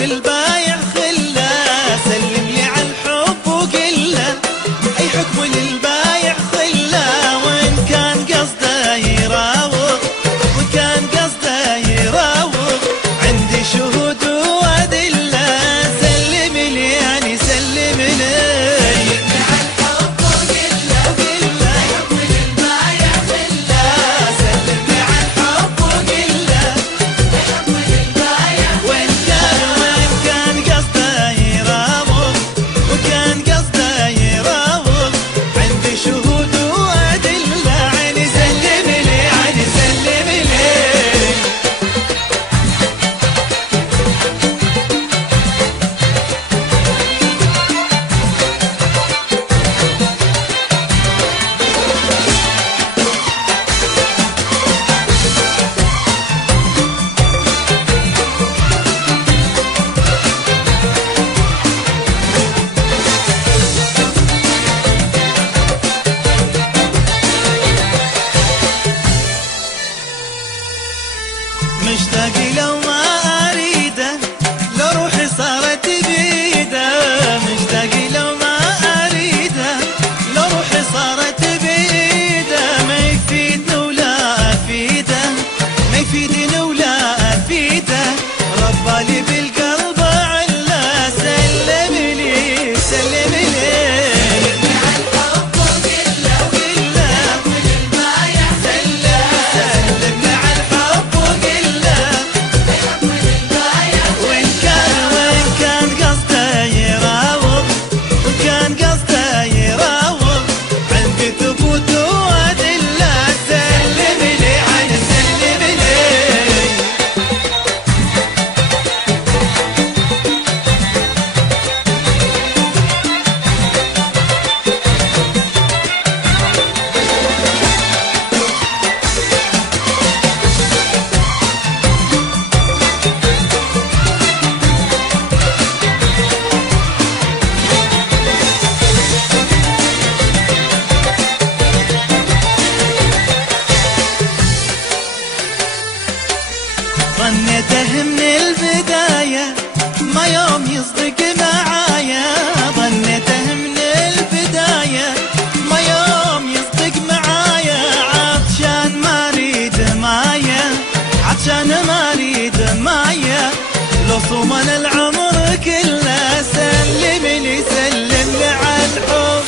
للبايع خله، سلم لي على الحب وقله اي حكم للبايع خله، وان كان قصده يراوغ وكان قصده يراوغ عندي شهود وادله، سلم لي يعني سلم لي مشتاق لو ما اريده، لو روحي صارت بيده، مشتاق لو ما اريده، لو روحي صارت بيده، ما يفيدني ولا افيده، ما يفيدني ولا افيده، ربالي بالقلب عله، سلم لي سلم لي ظنيته من البداية ما يوم يصدق معايا، ظنيته من البداية ما يوم يصدق معايا، عطشان ما اريد مايا، عطشان ما اريد مايا، لو صومنا العمر كله، سلم لي على الحب